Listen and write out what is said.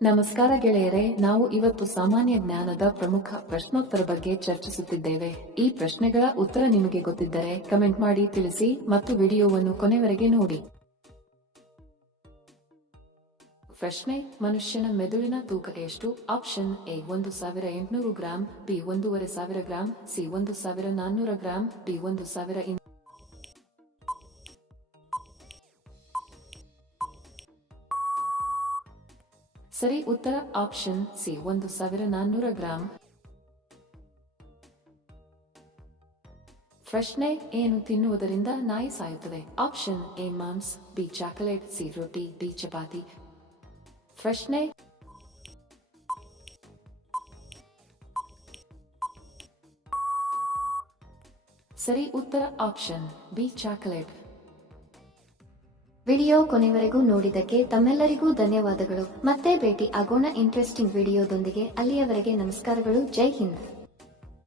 ನಮಸ್ಕಾರ ಗೆಳೆಯರೆ, ನಾವು ಇವತ್ತು ಸಾಮಾನ್ಯ ಜ್ಞಾನದ ಪ್ರಮುಖ ಪ್ರಶ್ನೋತ್ತರ ಬಗ್ಗೆ ಚರ್ಚಿಸುತ್ತಿದ್ದೇವೆ. ಈ ಪ್ರಶ್ನೆಗಳ ಉತ್ತರ ನಿಮಗೆ ಗೊತ್ತಿದ್ದರೆ ಕಮೆಂಟ್ ಮಾಡಿ ತಿಳಿಸಿ ಮತ್ತು ವಿಡಿಯೋವನ್ನು ಕೊನೆವರೆಗೆ ನೋಡಿ. ಪ್ರಶ್ನೆ: ಮನುಷ್ಯನ ಮೆದುಳಿನ ತೂಕ ಎಷ್ಟು? Option A 1800 gram, B 1500 gram, C 1400 gram, D 1000. ಸರಿ ಉತ್ತರ ಆಪ್ಷನ್ ಸಿ 1400 ಗ್ರಾಂ. ಪ್ರಶ್ನೆ: ಏನು ತಿನ್ನುವುದರಿಂದ ನಾಯಿ ಸಾಯುತ್ತದೆ? ಆಪ್ಷನ್ ಎ ಮಾಂಸ, ಬಿ ಚಾಕೊಲೇಟ್, ಸಿ ರೊಟ್ಟಿ, ಡಿ ಚಪಾತಿ. ಪ್ರಶ್ನೆ: ಸರಿ ಉತ್ತರ ಆಪ್ಷನ್ ಬಿ ಚಾಕೊಲೇಟ್. ವಿಡಿಯೋ ಕೊನೆವರೆಗೂ ನೋಡಿದ್ದಕ್ಕೆ ತಮ್ಮೆಲ್ಲರಿಗೂ ಧನ್ಯವಾದಗಳು. ಮತ್ತೆ ಭೇಟಿ ಆಗೋಣ ಇಂಟ್ರೆಸ್ಟಿಂಗ್ ವಿಡಿಯೋದೊಂದಿಗೆ. ಅಲ್ಲಿಯವರೆಗೆ ನಮಸ್ಕಾರಗಳು. ಜೈ ಹಿಂದ್.